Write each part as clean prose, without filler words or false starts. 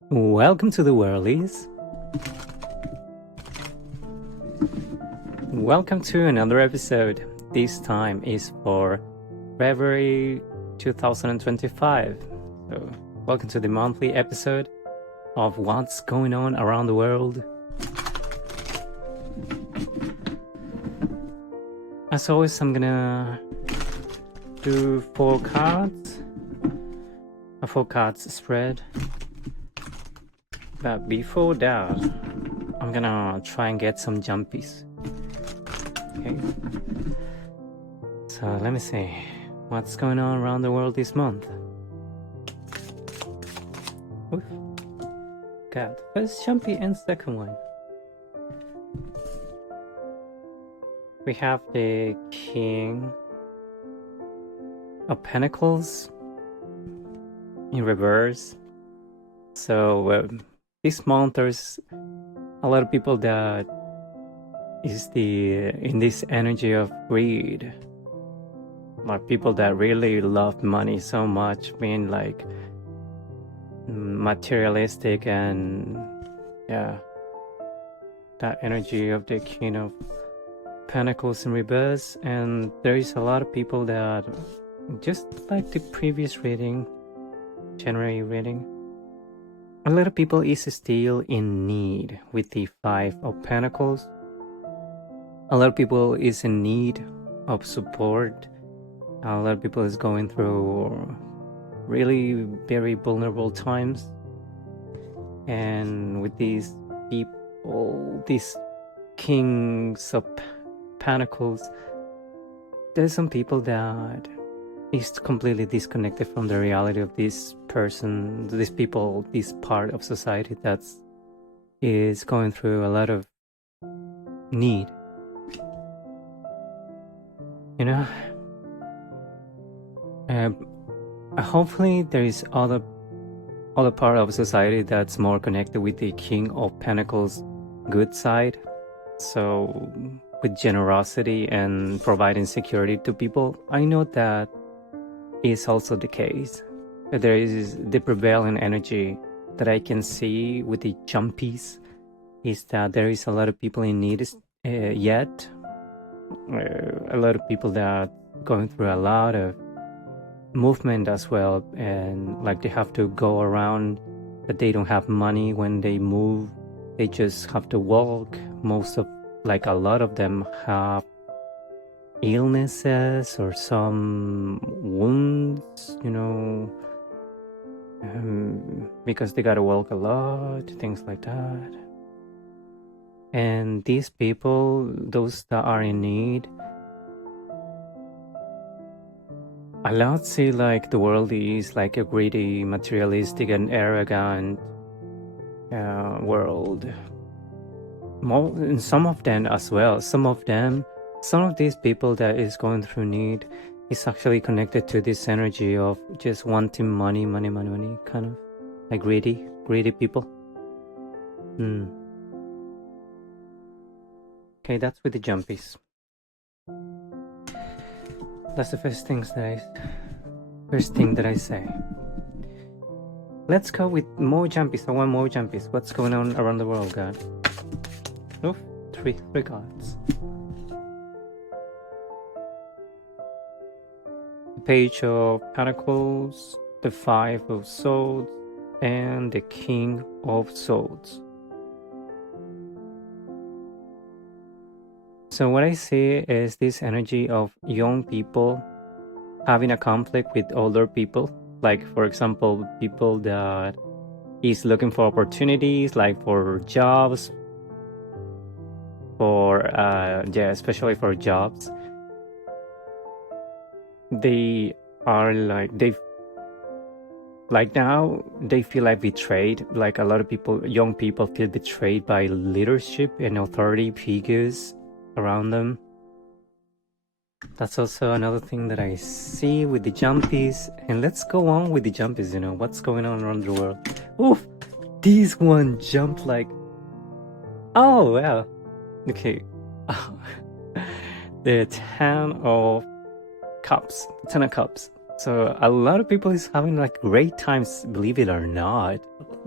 Welcome to the Whirlies. Welcome to another episode. This time is for February 2025. So, welcome to the monthly episode of what's going on around the world. As always, I'm gonna do a 4 cards spread. But before that, I'm gonna try and get some jumpies. Okay. So let me see what's going on around the world this month. Oof. Got first jumpy and second one. We have the King of Pentacles in reverse. So this month there's a lot of people that is in this energy of greed, like people that really love money so much, being like materialistic, and yeah, that energy of the King of Pentacles in reverse. And there is a lot of people that, just like the previous reading, January reading, a lot of people is still in need with the 5 of Pentacles. A lot of people is in need of support. A lot of people is going through really very vulnerable times. And with these people, these Kings of Pentacles, there's some people that is completely disconnected from the reality of this person, these people, this part of society that is going through a lot of need. You know, hopefully there is other part of society that's more connected with the King of Pentacles good side. So with generosity and providing security to people, I know that is also the case. There is the prevailing energy that I can see with the jumpies is that there is a lot of people in need yet. A lot of people that are going through a lot of movement as well, and like they have to go around, that they don't have money when they move, they just have to walk. A lot of them have illnesses or some wounds, because they gotta walk a lot, things like that. And these people, those that are in need, I love to see like the world is like a greedy, materialistic and arrogant world. And some of them as well, some of these people that is going through need is actually connected to this energy of just wanting money, kind of like greedy people. Okay, that's with the jumpies. That's the first thing that I say. Let's go with more jumpies. I want more jumpies. What's going on around the world, God? Oh, three cards. The Page of Pentacles, the 5 of Swords, and the King of Swords. So what I see is this energy of young people having a conflict with older people. Like, for example, people that is looking for opportunities, like for jobs, especially for jobs. They are now they feel like betrayed. Like a lot of people, young people, feel betrayed by leadership and authority figures around them. That's also another thing that I see with the jumpies. And let's go on with the jumpies. What's going on around the world. Oof, this one jumped like, oh wow, okay. The 10 of Cups. So a lot of people is having like great times, believe it or not.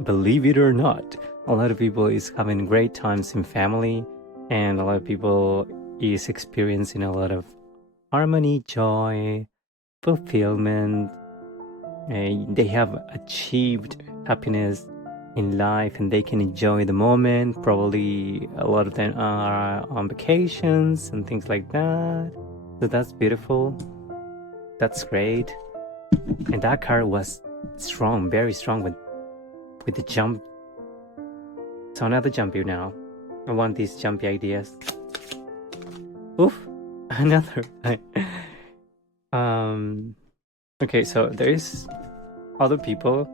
Believe it or not. A lot of people is having great times in family, and a lot of people is experiencing a lot of harmony, joy, fulfillment. They have achieved happiness in life and they can enjoy the moment. Probably a lot of them are on vacations and things like that. So that's beautiful. That's great. And that card was strong, very strong with the jump. So another jumpy now. I want these jumpy ideas. Oof, another. Okay, so there is other people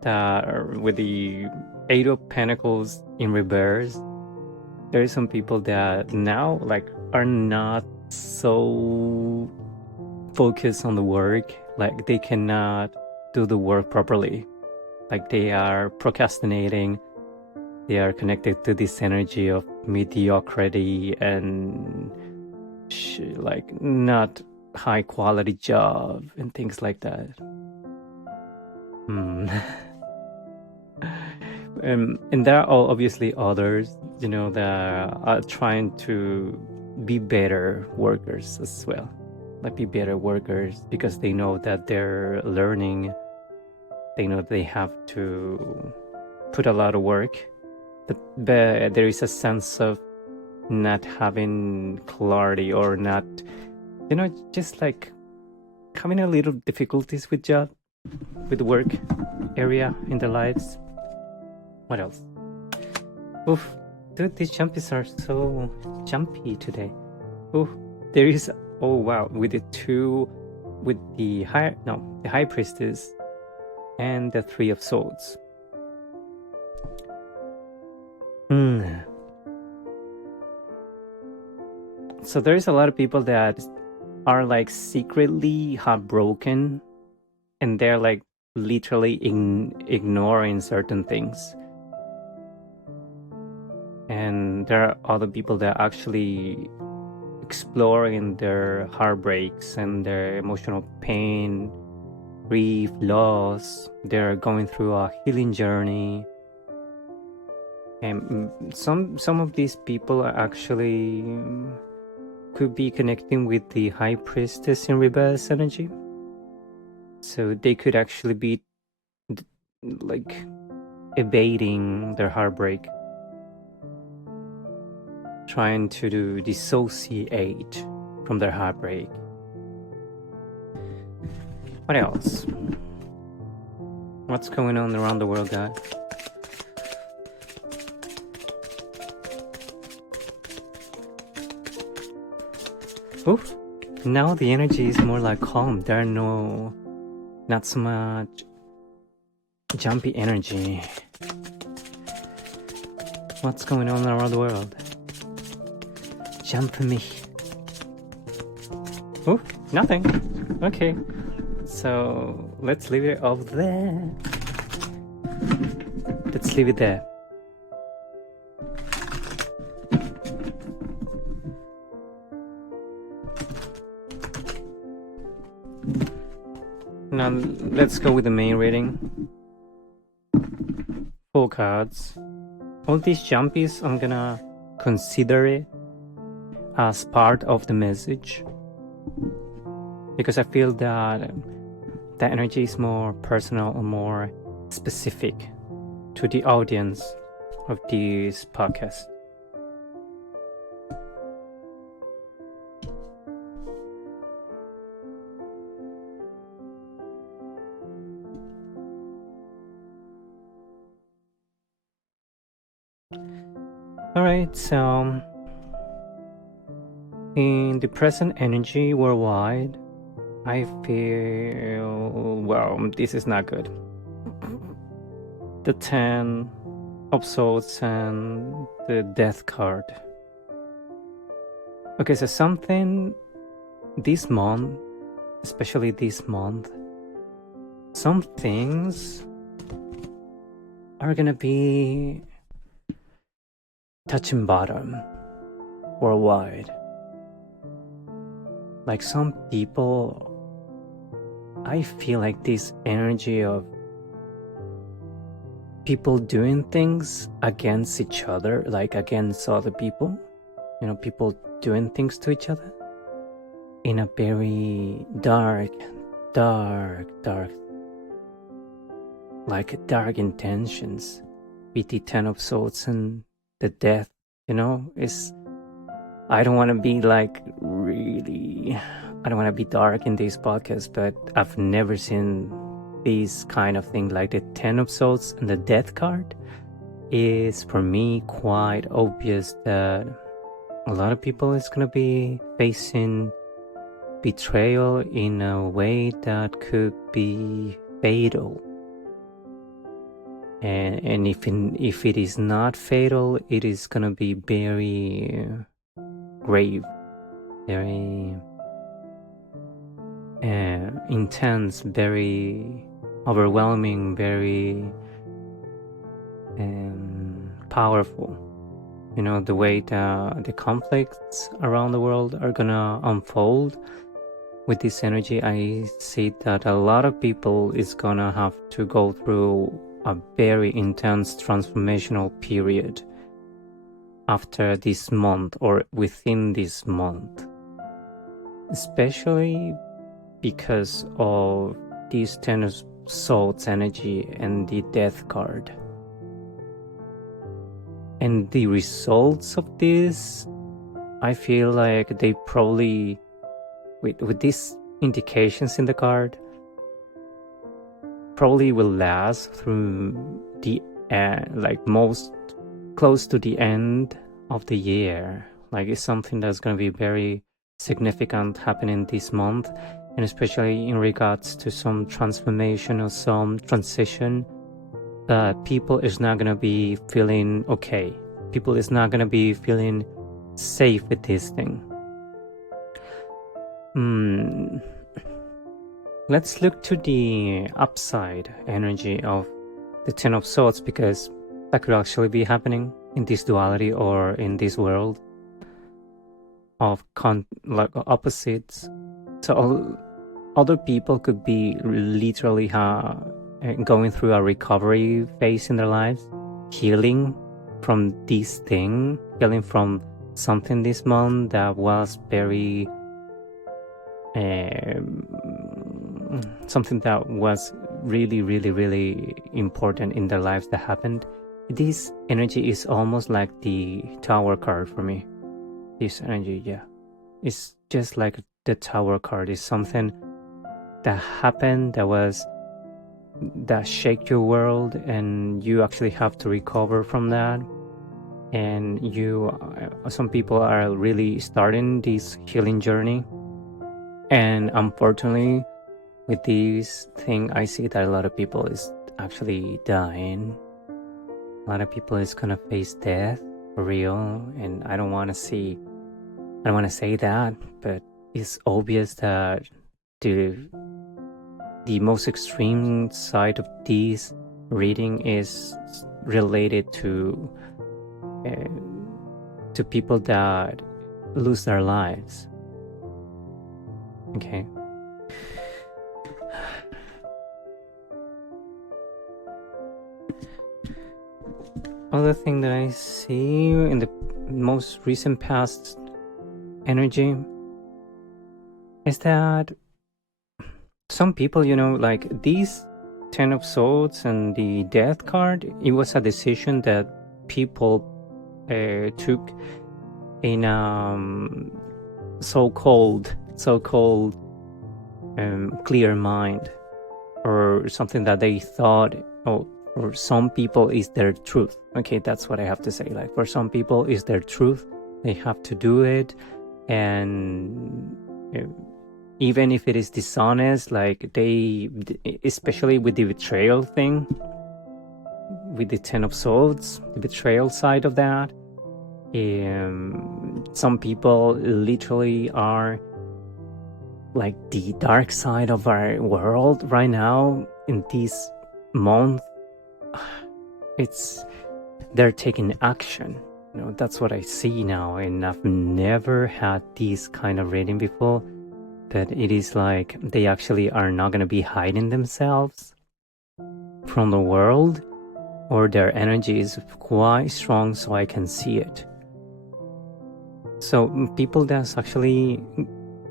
that are with the Eight of Pentacles in reverse. There is some people that now like are not so focused on the work, like they cannot do the work properly, like they are procrastinating. They are connected to this energy of mediocrity and like not high quality job and things like that. And there are obviously others, you know, that are trying to be better workers as well. Like be better workers because they know that they're learning. They know they have to put a lot of work. But there is a sense of not having clarity or not, you know, just like having a little difficulties with job, with work area in their lives. What else? Oof, dude, these jumpies are so jumpy today. Oof, there is, oh wow, with the High Priestess and the Three of Swords. So there's a lot of people that are like secretly heartbroken and they're like literally ignoring certain things. And there are other people that are actually exploring their heartbreaks and their emotional pain, grief, loss. They're going through a healing journey. And some of these people are actually could be connecting with the High Priestess in reverse energy. So they could actually be like evading their heartbreak, trying to dissociate from their heartbreak. What else? What's going on around the world, guys? Oof. Now the energy is more like calm. There are not so much jumpy energy. What's going on around the world? Jump me. Ooh, nothing. Okay. So let's leave it over there. Let's leave it there. Now let's go with the main reading. 4 cards. All these jumpies, I'm gonna consider it as part of the message because I feel that the energy is more personal and more specific to the audience of this podcast. Alright, so in the present energy worldwide, I feel, well, this is not good. The 10 of Swords and the Death card. Okay, so something this month, especially this month, some things are gonna be touching bottom worldwide. Like some people I feel like this energy of people doing things against each other, like against other people, people doing things to each other in a very dark, like dark intentions with the Ten of Swords and the death, is I don't want to be I don't want to be dark in this podcast, but I've never seen this kind of thing. Like the Ten of Swords and the Death card is for me quite obvious that a lot of people is going to be facing betrayal in a way that could be fatal. And if it is not fatal, it is going to be very grave, very intense, very overwhelming, very powerful. The way the conflicts around the world are gonna unfold with this energy, I see that a lot of people is gonna have to go through a very intense transformational period after this month or within this month, especially because of this Ten of Swords energy and the Death card. And the results of this, I feel like they probably, with these indications in the card, probably will last through the most close to the end of the year. Like it's something that's going to be very significant happening this month, and especially in regards to some transformation or some transition that people is not going to be feeling okay. People is not going to be feeling safe with this thing. Let's look to the upside energy of the Ten of Swords, because that could actually be happening in this duality or in this world of opposites. So other people could be literally going through a recovery phase in their lives, healing from this thing, healing from something this month that was very something that was really, really, really important in their lives that happened. This energy is almost like the Tower card for me. This energy, yeah, it's just like the Tower card. Is something that happened that shake your world, and you actually have to recover from that. And some people are really starting this healing journey, and unfortunately with this thing, I see that a lot of people is actually dying. A lot of people is gonna face death for real, and I don't want to say that, but it's obvious that the most extreme side of this reading is related to people that lose their lives. Okay. Other thing that I see in the most recent past energy is that some people, like these Ten of Swords and the Death card, it was a decision that people took in so-called clear mind, or something that they thought, for some people is their truth. Okay, that's what I have to say. Like for some people is their truth. They have to do it, and even if it is dishonest, like they, especially with the betrayal thing, with the Ten of Swords, the betrayal side of that, some people literally are like the dark side of our world right now in this month. They're taking action. That's what I see now, and I've never had this kind of reading before. that it is like they actually are not going to be hiding themselves from the world, or their energy is quite strong so I can see it. So people that's actually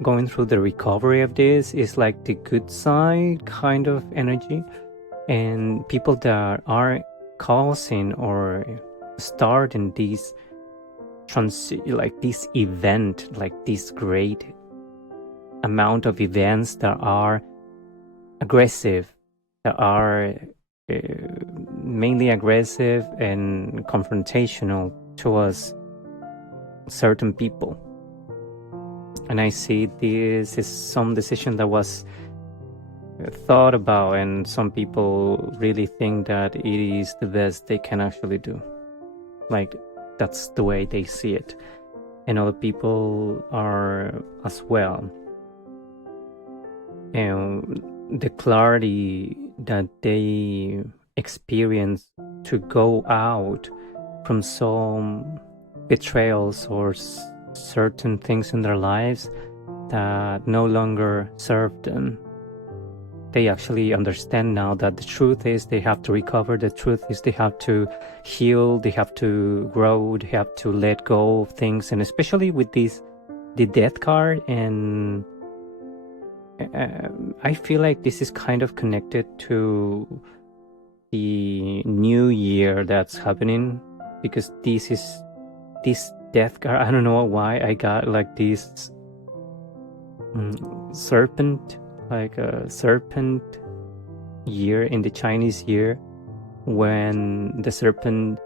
going through the recovery of this is like the good side kind of energy, and people that are causing or starting this like this event, like this great amount of events that are aggressive, that are mainly aggressive and confrontational towards certain people. And I see this is some decision that was thought about, and some people really think that it is the best they can actually do. Like, that's the way they see it. And other people are as well. And the clarity that they experience to go out from some betrayals or certain things in their lives that no longer serve them. They actually understand now that the truth is they have to recover, the truth is they have to heal, they have to grow, they have to let go of things. And especially with the death card, and I feel like this is kind of connected to the new year that's happening, because this death card, I don't know why I got like this serpent, like a serpent year in the Chinese year, when the serpent,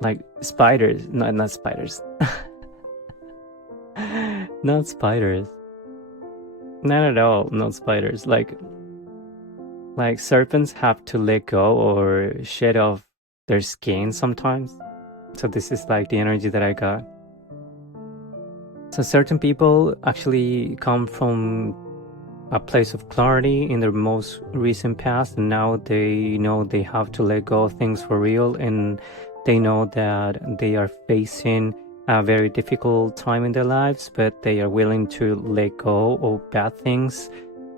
like spiders, not spiders, not spiders, not at all, not spiders, like serpents have to let go or shed off their skin sometimes. So this is like the energy that I got. So certain people actually come from a place of clarity in their most recent past, and now they know they have to let go of things for real, and they know that they are facing a very difficult time in their lives, but they are willing to let go of bad things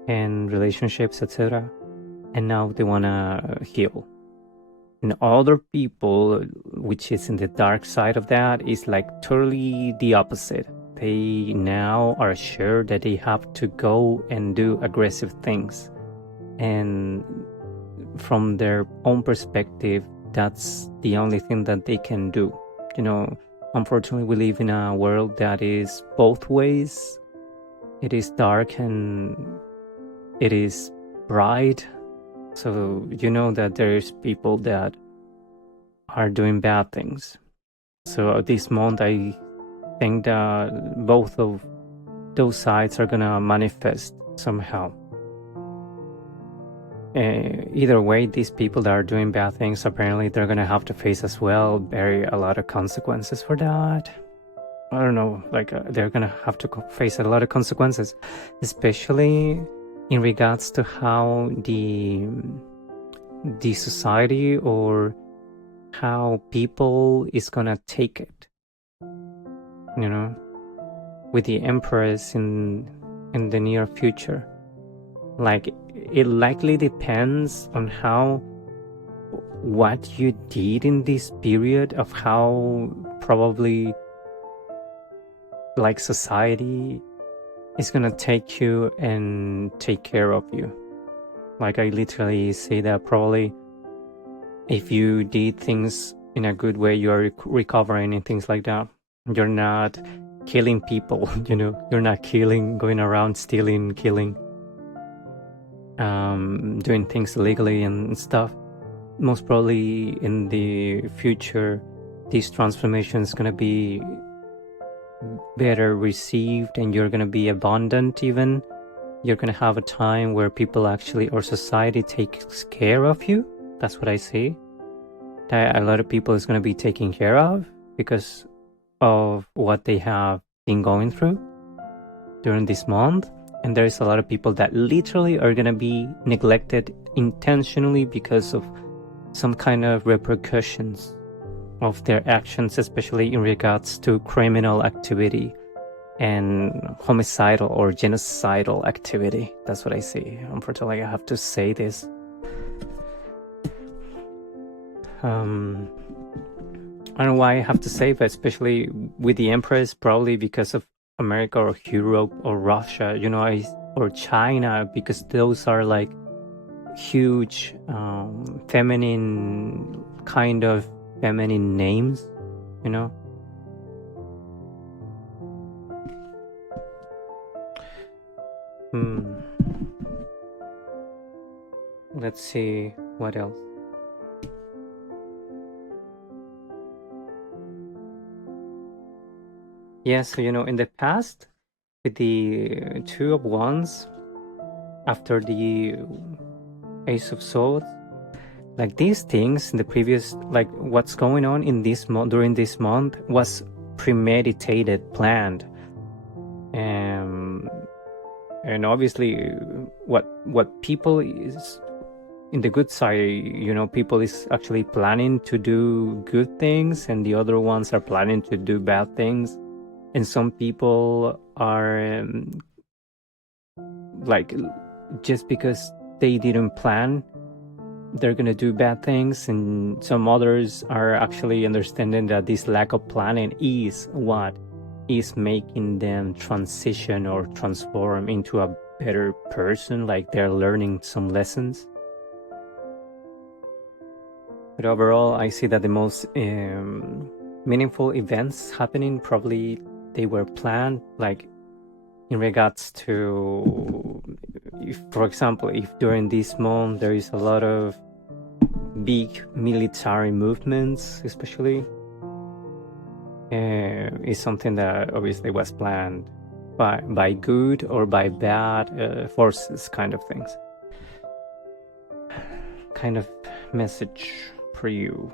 and relationships, etc. And now they want to heal. And other people, which is in the dark side of that, is like totally the opposite. They now are sure that they have to go and do aggressive things. And from their own perspective, that's the only thing that they can do. You know, unfortunately, we live in a world that is both ways. It is dark and it is bright. So you know that there's people that are doing bad things. So this month, I think that both of those sides are gonna manifest somehow. Either way, these people that are doing bad things, apparently they're gonna have to face as well, bear a lot of consequences for that. I don't know, like they're gonna have to face a lot of consequences, especially in regards to how the society or how people is gonna take it, you know, with the Empress in the near future. Like, it likely depends on what you did in this period, of how probably like society is gonna take you and take care of you. Like, I literally say that probably if you did things in a good way, you are recovering and things like that. You're not killing people, you know, you're not killing, going around stealing, killing, doing things illegally and stuff. Most probably in the future, this transformation is gonna be better received, and you're gonna be abundant. Even you're gonna have a time where people actually, or society, takes care of you. That's what I see, that a lot of people is gonna be taken care of because of what they have been going through during this month. And there's a lot of people that literally are gonna be neglected intentionally because of some kind of repercussions of their actions, especially in regards to criminal activity and homicidal or genocidal activity. That's what I see. Unfortunately, I have to say this. I don't know why I have to say, but especially with the Empress, probably because of America or Europe or Russia, or China, because those are like huge feminine names, you know. Let's see what else. Yeah, so in the past, with the Two of Wands, after the Ace of Swords, like these things in the previous, like what's going on in this month, during this month, was premeditated, planned, and obviously what people is in the good side, people is actually planning to do good things, and the other ones are planning to do bad things. And some people are like, just because they didn't plan, they're gonna do bad things, and some others are actually understanding that this lack of planning is what is making them transition or transform into a better person, like they're learning some lessons. But overall, I see that the most meaningful events happening, probably they were planned, like in regards to, for example, if during this month there is a lot of big military movements, especially, is something that obviously was planned by good or by bad forces, kind of things. Kind of message for you.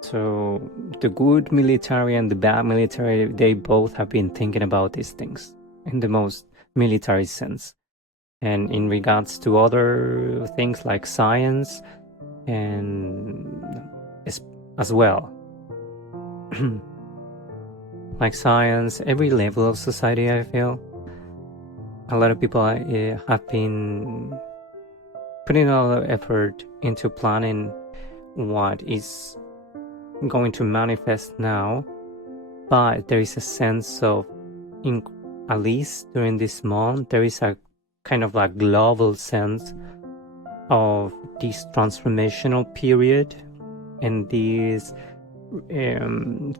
So the good military and the bad military, they both have been thinking about these things in the most military sense. And in regards to other things like science, and as well, like science, every level of society, I feel a lot of people have been putting a lot of effort into planning what is going to manifest now. But there is a sense of, at least during this month, there is a kind of like global sense of this transformational period, and this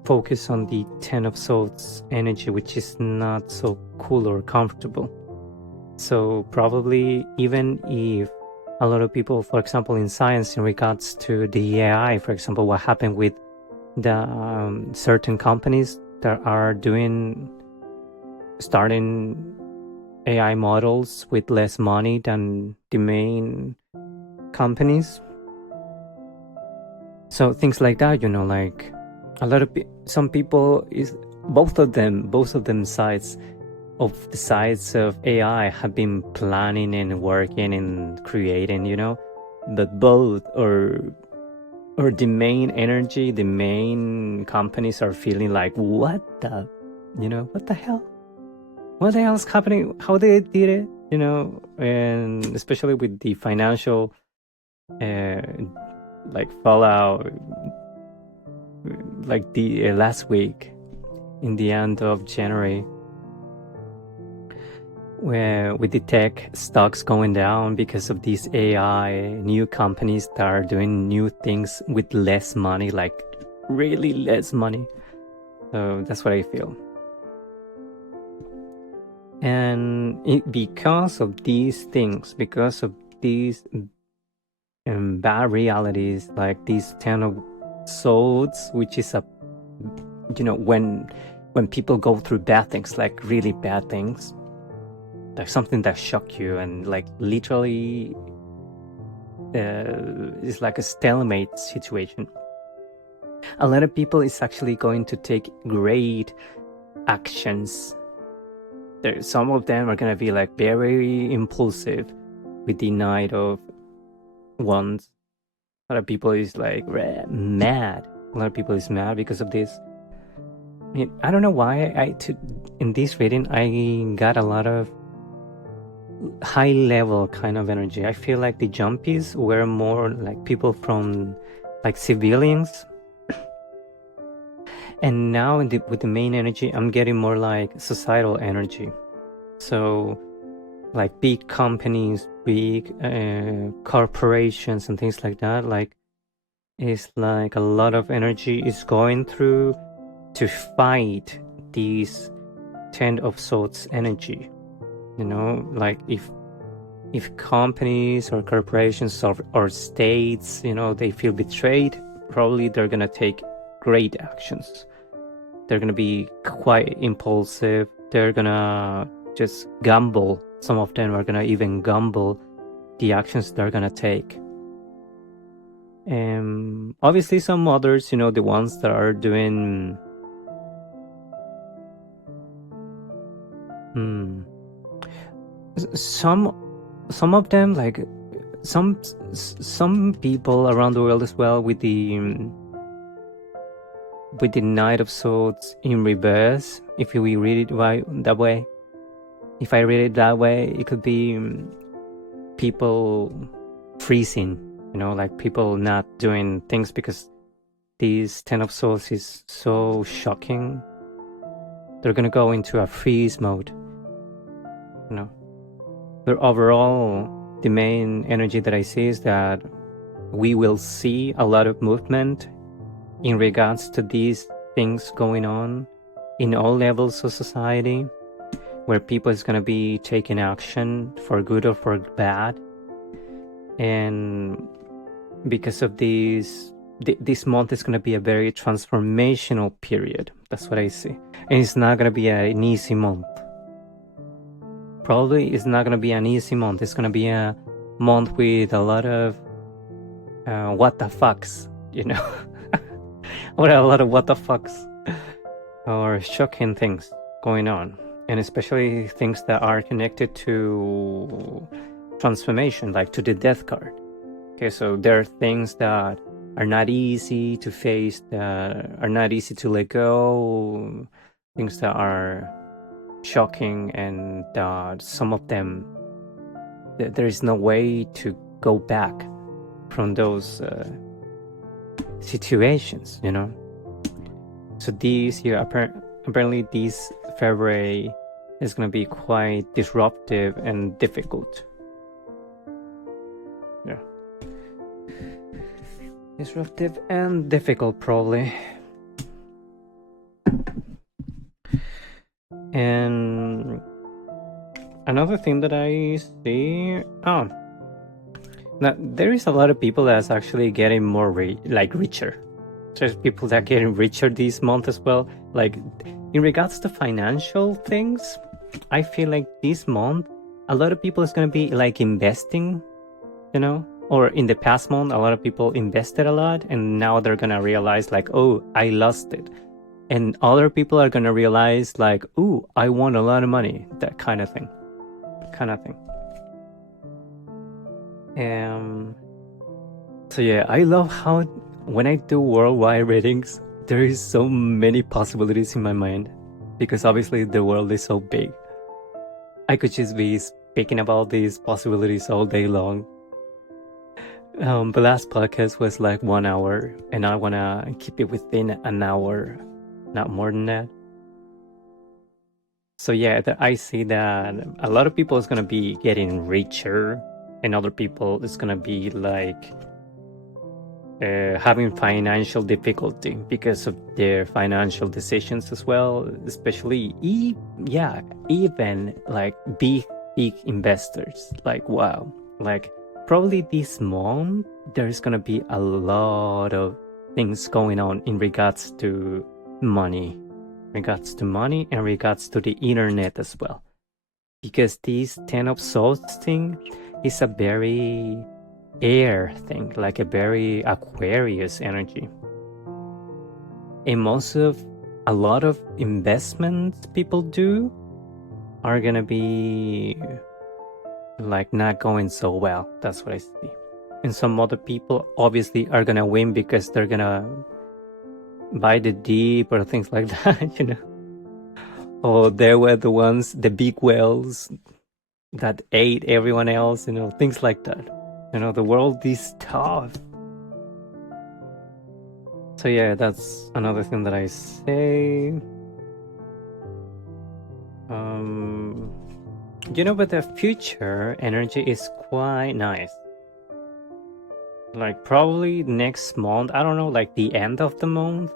focus on the Ten of Swords energy, which is not so cool or comfortable. So probably, even if a lot of people, for example, in science, in regards to the AI, for example, what happened with the certain companies that are starting AI models with less money than the main companies. So things like that, like a lot of some people, is both of them sides of the sides of AI have been planning and working and creating, but both or the main energy, the main companies are feeling like, what the hell? What the hell is happening? How they did it? And especially with the financial like fallout, like the last week in the end of January, where with the tech stocks going down because of these AI new companies that are doing new things with less money, like really less money. So that's what I feel. And because of these things, because of these bad realities, like these Ten of Swords, which is when people go through bad things, like really bad things, like something that shocked you, and like literally is like a stalemate situation. A lot of people is actually going to take great actions. Some of them are going to be like very impulsive with the Knight of Wands. A lot of people is like mad. A lot of people is mad because of this. I don't know why in this reading I got a lot of high level kind of energy. I feel like the jumpies were more like people from like civilians, and now with the main energy I'm getting more like societal energy. So like big companies, big corporations and things like that, like it's like a lot of energy is going through to fight these 10 of swords energy. Like if companies or corporations or states, they feel betrayed, probably they're gonna take great actions. They're gonna be quite impulsive. They're gonna just gamble. Some of them are gonna even gamble the actions they're gonna take. Obviously some others, the ones that are doing some of them, like some people around the world as well, with the Knight of Swords in reverse. If we read it that way, if I read it that way, it could be people freezing, like people not doing things because this 10 of Swords is so shocking. They're gonna go into a freeze mode, But overall, the main energy that I see is that we will see a lot of movement in regards to these things going on in all levels of society, where people is going to be taking action for good or for bad. And because of this month is going to be a very transformational period. That's what I see. And it's not going to be an easy month. Probably it's not going to be an easy month. It's going to be a month with a lot of what the fucks, or a lot of what the fucks or shocking things going on. And especially things that are connected to transformation, like to the Death card. Okay, so there are things that are not easy to face, that are not easy to let go, things that are shocking, and some of them there is no way to go back from those situations, So this year, apparently this February is going to be quite disruptive and difficult. Yeah. Disruptive and difficult, probably. And another thing that I see, now there is a lot of people that's actually getting more richer. There's people that are getting richer this month as well. Like in regards to financial things, I feel like this month a lot of people is going to be like investing, or in the past month a lot of people invested a lot, and now they're going to realize like, oh, I lost it. And other people are going to realize like, ooh, I won a lot of money, that kind of thing. So yeah, I love how when I do worldwide readings, there is so many possibilities in my mind, because obviously the world is so big. I could just be speaking about these possibilities all day long. The last podcast was like 1 hour, and I want to keep it within an hour, not more than that. So yeah, I see that a lot of people is going to be getting richer, and other people is going to be like having financial difficulty because of their financial decisions as well, especially even like big investors. Like, wow, like probably this month there's gonna be a lot of things going on in regards to money and regards to the internet as well, because this 10 of Swords thing is a very air thing, like a very Aquarius energy. And a lot of investments people do are gonna be like not going so well. That's what I see. And some other people obviously are gonna win because they're gonna by the deep or things like that, you know. Or there were the ones, the big whales that ate everyone else, you know, things like that. You know, the world is tough. So yeah, that's another thing that I say. You know, but the future energy is quite nice. Like probably next month, I don't know, like the end of the month,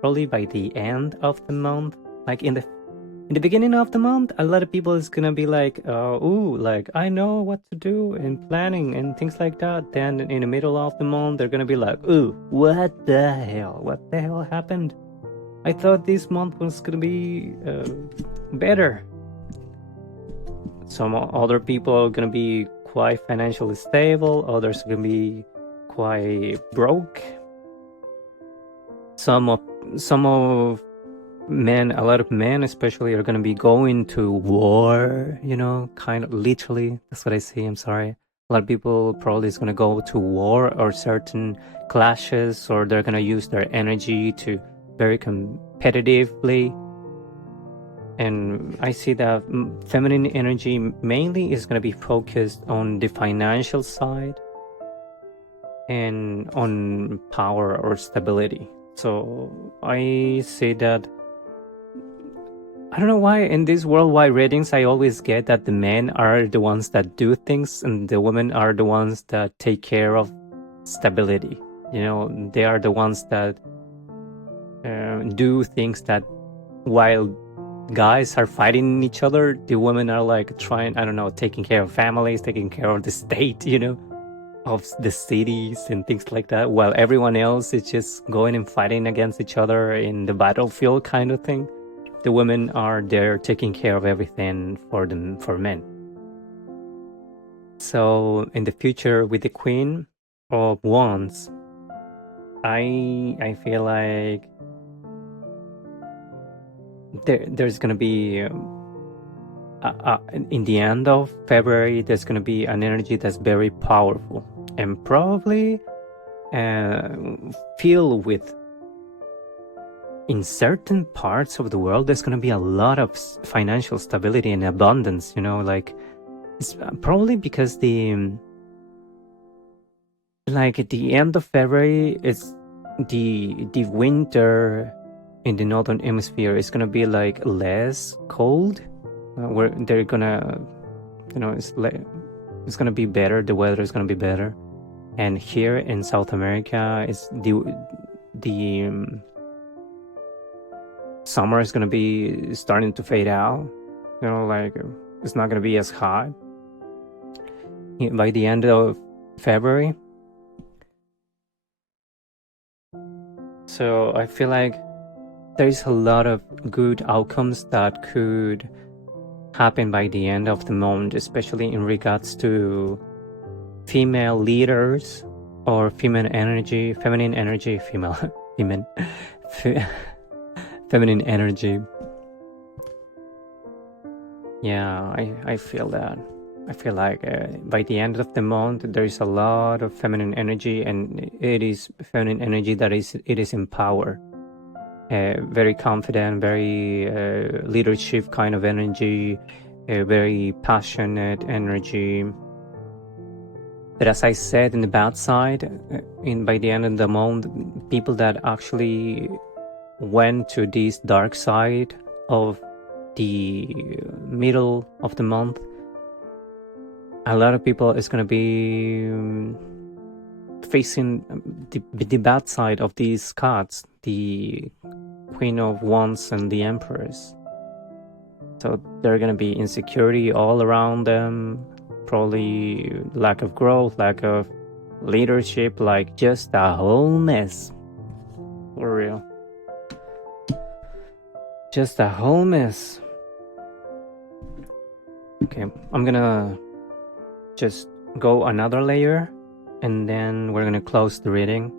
probably by the end of the month, like in the beginning of the month, a lot of people is gonna be like, ooh, like I know what to do and planning and things like that. Then in the middle of the month, they're gonna be like, ooh, what the hell? What the hell happened? I thought this month was gonna be better. Some other people are gonna be quite financially stable, others are gonna be quite broke. Some of men, a lot of men especially, are gonna be going to war, you know, kind of literally. That's what I see. I'm sorry. A lot of people probably is gonna go to war or certain clashes, or they're gonna use their energy to very competitively. And I see that feminine energy mainly is going to be focused on the financial side and on power or stability. So I say that, I don't know why in these worldwide ratings I always get that the men are the ones that do things and the women are the ones that take care of stability. You know, they are the ones that do things that, while guys are fighting each other, the women are like trying, I don't know, taking care of families, taking care of the state, you know, of the cities and things like that, while everyone else is just going and fighting against each other in the battlefield kind of thing. The women are there taking care of everything for them, for men. So in the future with the Queen of Wands, I feel like there's gonna be in the end of February, there's gonna be an energy that's very powerful and probably filled with, in certain parts of the world, there's gonna be a lot of financial stability and abundance. You know, like it's probably because like at the end of February, it's the winter in the northern hemisphere is gonna be like less cold, where they're gonna, you know, it's gonna be better. The weather is gonna be better, and here in South America, it's the summer is gonna be starting to fade out. You know, like it's not gonna be as hot by the end of February. So I feel like there's a lot of good outcomes that could happen by the end of the month, especially in regards to female leaders or feminine energy, feminine energy. Yeah, I feel that. I feel like by the end of the month, there is a lot of feminine energy, and it is feminine energy that it is in power. Very confident, very leadership kind of energy, very passionate energy. But as I said, in the bad side, by the end of the month, people that actually went to this dark side of the middle of the month, a lot of people is going to be facing the bad side of these cards, the Queen of Wands and the Empress. So there are going to be insecurity all around them, probably lack of growth, lack of leadership, like just a whole mess. For real. Just a whole mess. Okay, I'm gonna just go another layer and then we're gonna close the reading.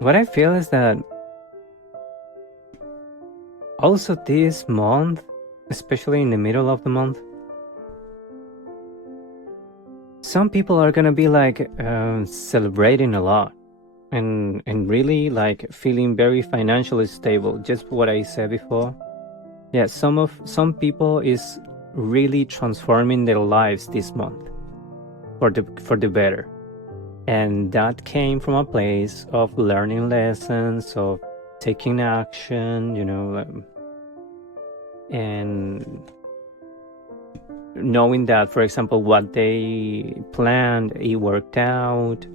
what I feel is that also this month, especially in the middle of the month, some people are gonna be like celebrating a lot and really like feeling very financially stable. Just what I said before. Yeah, some people is really transforming their lives this month for the better. And that came from a place of learning lessons, of taking action, and knowing that, for example, what they planned, it worked out.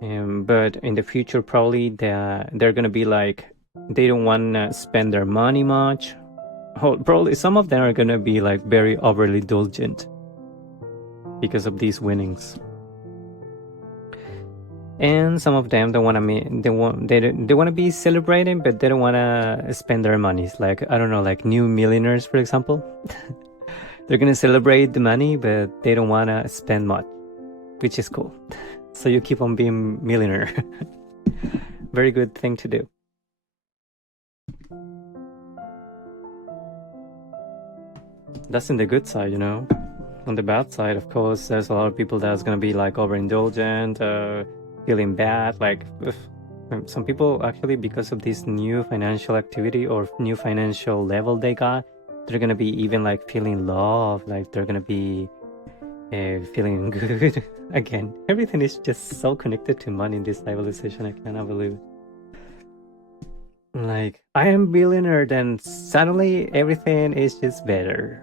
But in the future, probably they're gonna be like, they don't want to spend their money much. Oh, probably some of them are gonna be like very overly indulgent because of these winnings. And some of them don't want to they want to be celebrating, but they don't want to spend their monies. Like, I don't know, like new millionaires, for example. They're gonna celebrate the money, but they don't want to spend much, which is cool. So you keep on being millionaire. Very good thing to do. That's in the good side, On the bad side, of course, there's a lot of people that's gonna be like overindulgent, feeling bad. Like some people actually, because of this new financial activity or new financial level they got, they're gonna be even like feeling love. Like they're gonna be feeling good. Again, everything is just so connected to money in this civilization. I cannot believe it. Like, I am billionaire, then suddenly everything is just better.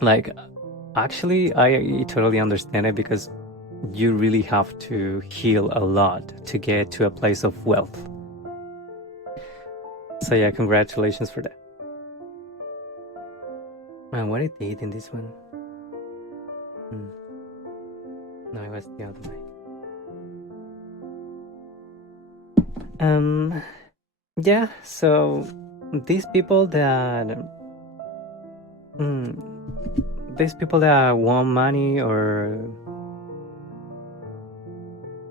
Like, actually, I totally understand it, because you really have to heal a lot to get to a place of wealth. So yeah, congratulations for that. Man, what did they eat in this one? No, it was the other way. Yeah, so these people that want money, or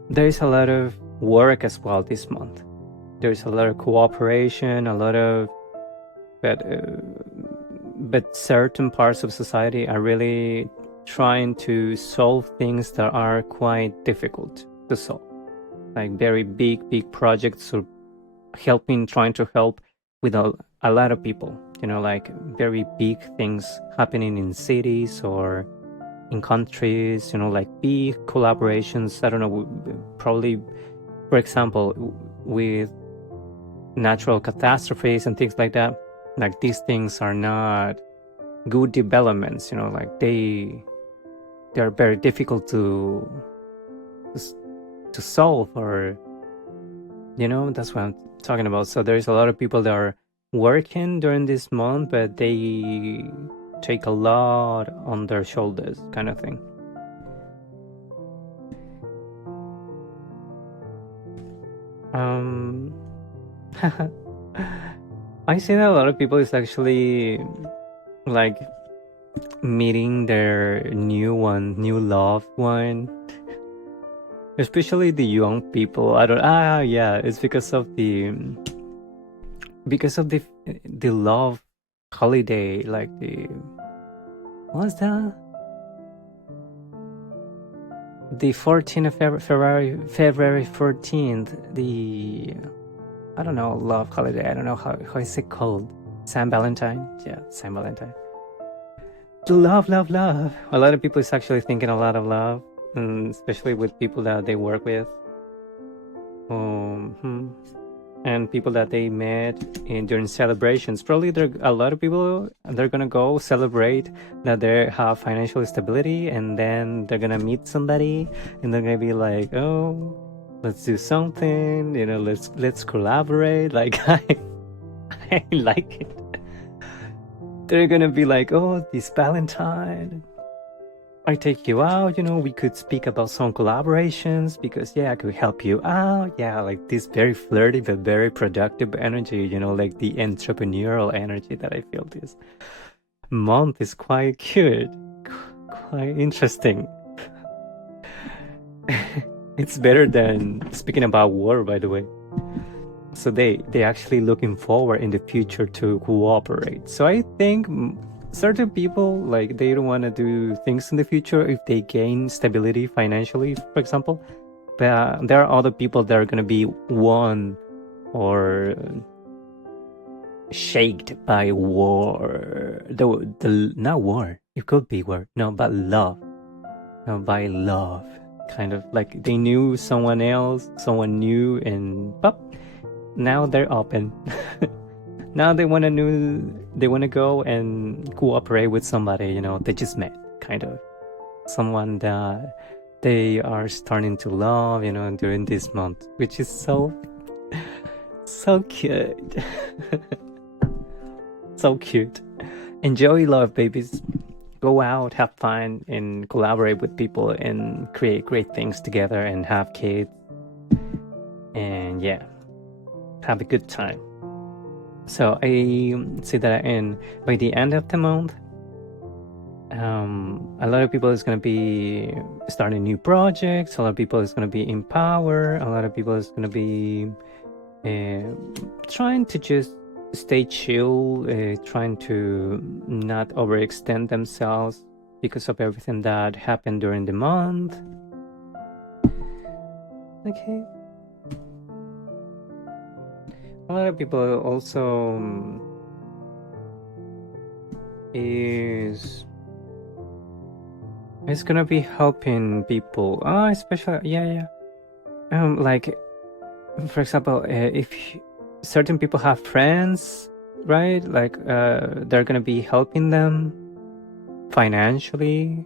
there's a lot of work as well this month. There's a lot of cooperation, a lot of but certain parts of society are really trying to solve things that are quite difficult to solve, like very big projects, or trying to help with a lot of people, like very big things happening in cities or in countries, like big collaborations. I don't know, probably, for example, with natural catastrophes and things like that. Like, these things are not good developments, like they're very difficult to solve, or that's what I'm talking about. So there's a lot of people that are working during this month, but they take a lot on their shoulders, kind of thing. I see that a lot of people is actually like meeting their new loved one, especially the young people. It's because of the love holiday, like what's that? The 14th of February 14th, I don't know, love holiday. I don't know how is it called? San Valentine? Yeah, San Valentine. Love. A lot of people is actually thinking a lot of love, especially with people that they work with. And people that they met during celebrations. Probably a lot of people, they're gonna go celebrate that they have financial stability, and then they're gonna meet somebody, and they're gonna be like, oh, let's do something, let's collaborate. Like, I like it. They're gonna be like, oh, this Valentine, I take you out, we could speak about some collaborations, because I could help you out. Yeah, like this very flirty but very productive energy, like the entrepreneurial energy that I feel this month is quite cute, quite interesting. It's better than speaking about war, by the way. So they actually looking forward in the future to cooperate. So I think certain people, like, they don't want to do things in the future if they gain stability financially, for example. But there are other people that are going to be won or shaked by war. The not war. It could be war. No, but love. No, by love. Kind of like they knew someone else, someone new, and pop. Now they're open. Now they want to go and cooperate with somebody, you know, they just met, kind of. Someone that they are starting to love, you know, during this month, which is so cute. So cute. Enjoy love, babies. Go out, have fun, and collaborate with people and create great things together and have kids. And yeah, have a good time. So I see that by the end of the month, a lot of people is going to be starting new projects. A lot of people is going to be in power. A lot of people is going to be trying to just stay chill, trying to not overextend themselves because of everything that happened during the month. Okay. A lot of people also is gonna be helping people. Especially like, for example, if certain people have friends, right? Like they're gonna be helping them financially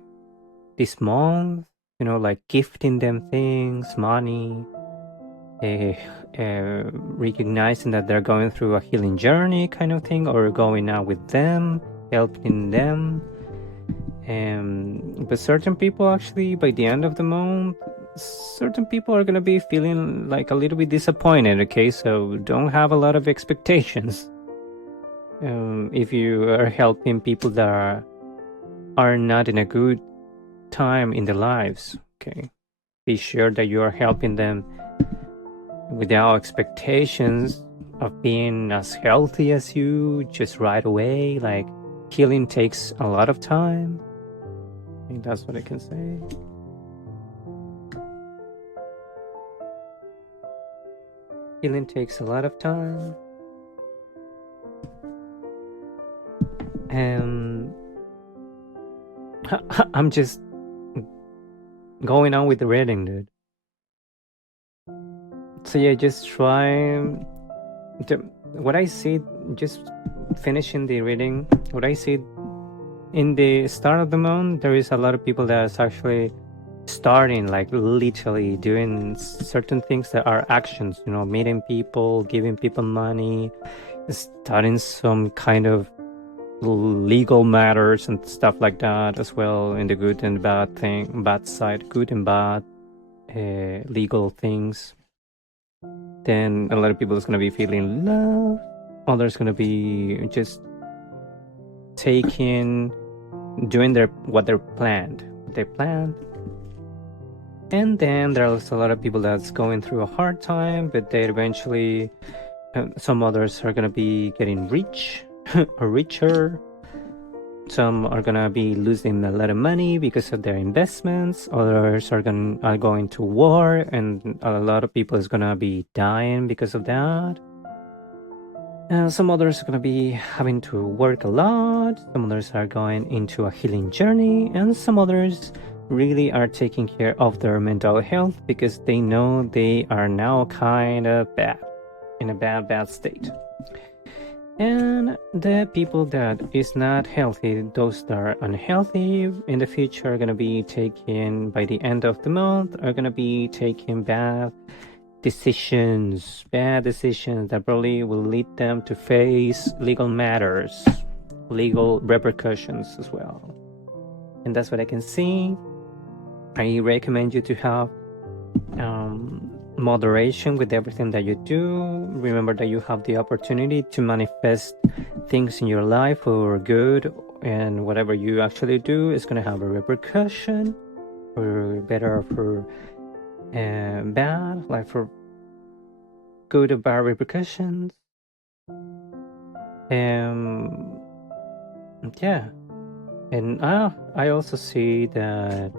this month. You know, like gifting them things, money. Recognizing that they're going through a healing journey kind of thing, or going out with them, helping them. But certain people, actually, by the end of the month, certain people are going to be feeling like a little bit disappointed, okay? So don't have a lot of expectations. If you are helping people that are not in a good time in their lives, okay? Be sure that you are helping them without expectations of being as healthy as you just right away. Like, healing takes a lot of time. I think that's what I can say. Healing takes a lot of time. And I'm just going on with the reading, dude. So yeah, just try what I see, just finishing the reading. What I see in the start of the month, there is a lot of people that's actually starting, like literally doing certain things that are actions, you know, meeting people, giving people money, starting some kind of legal matters and stuff like that as well, in the good and bad side, good and bad legal things. Then a lot of people is going to be feeling love. Others going to be just doing what they planned. And then there's a lot of people that's going through a hard time, but they eventually, some others are going to be getting rich or richer. Some are gonna be losing a lot of money because of their investments. Others are going to war, and a lot of people is gonna be dying because of that. And some others are gonna be having to work a lot. Some others are going into a healing journey, and some others really are taking care of their mental health because they know they are now kind of bad, in a bad state. And the people that is not healthy, those that are unhealthy in the future are going to be taking, by the end of the month, are going to be taking bad decisions that probably will lead them to face legal matters, legal repercussions as well. And that's what I can see. I recommend you to have moderation with everything that you do. Remember that you have the opportunity to manifest things in your life for good, and whatever you actually do is going to have a repercussion, for better or for bad, like for good or bad repercussions. Yeah, and I also see that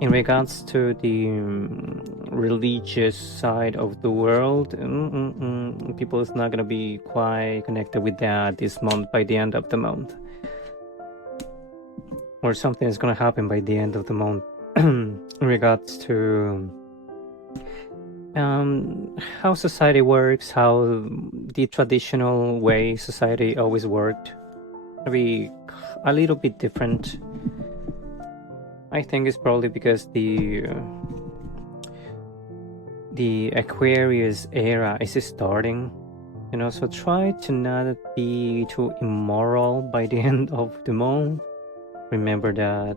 in regards to the religious side of the world, people is not gonna be quite connected with that this month by the end of the month, or something is gonna happen by the end of the month in regards to how society works, how the traditional way society always worked, maybe a little bit different. I think it's probably because the Aquarius era is starting, so try to not be too immoral by the end of the month. Remember that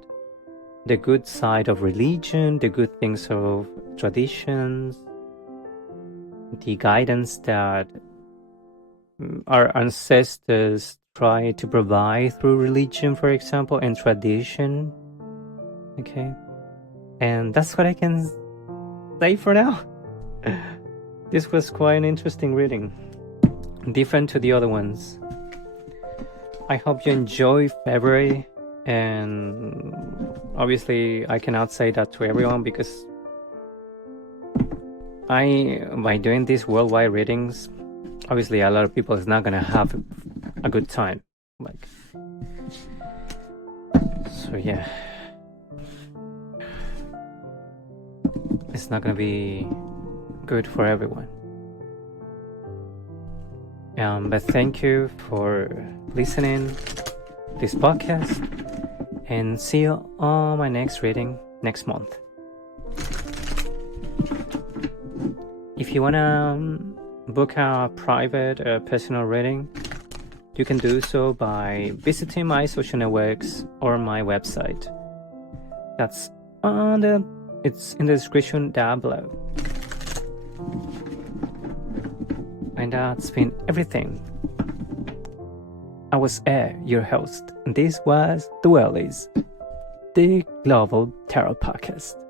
the good side of religion, the good things of traditions, the guidance that our ancestors try to provide through religion, for example, and tradition. Okay, and that's what I can say for now. This was quite an interesting reading, different to the other ones. I hope you enjoy February, and obviously I cannot say that to everyone because by doing these worldwide readings, obviously a lot of people is not gonna have a good time, so yeah, it's not gonna be good for everyone. But thank you for listening to this podcast, and see you on my next reading next month. If you wanna book a private personal reading, you can do so by visiting my social networks or my website. It's in the description down below. And that's been everything. I was your host, and this was The Wellies, the Global Tarot Podcast.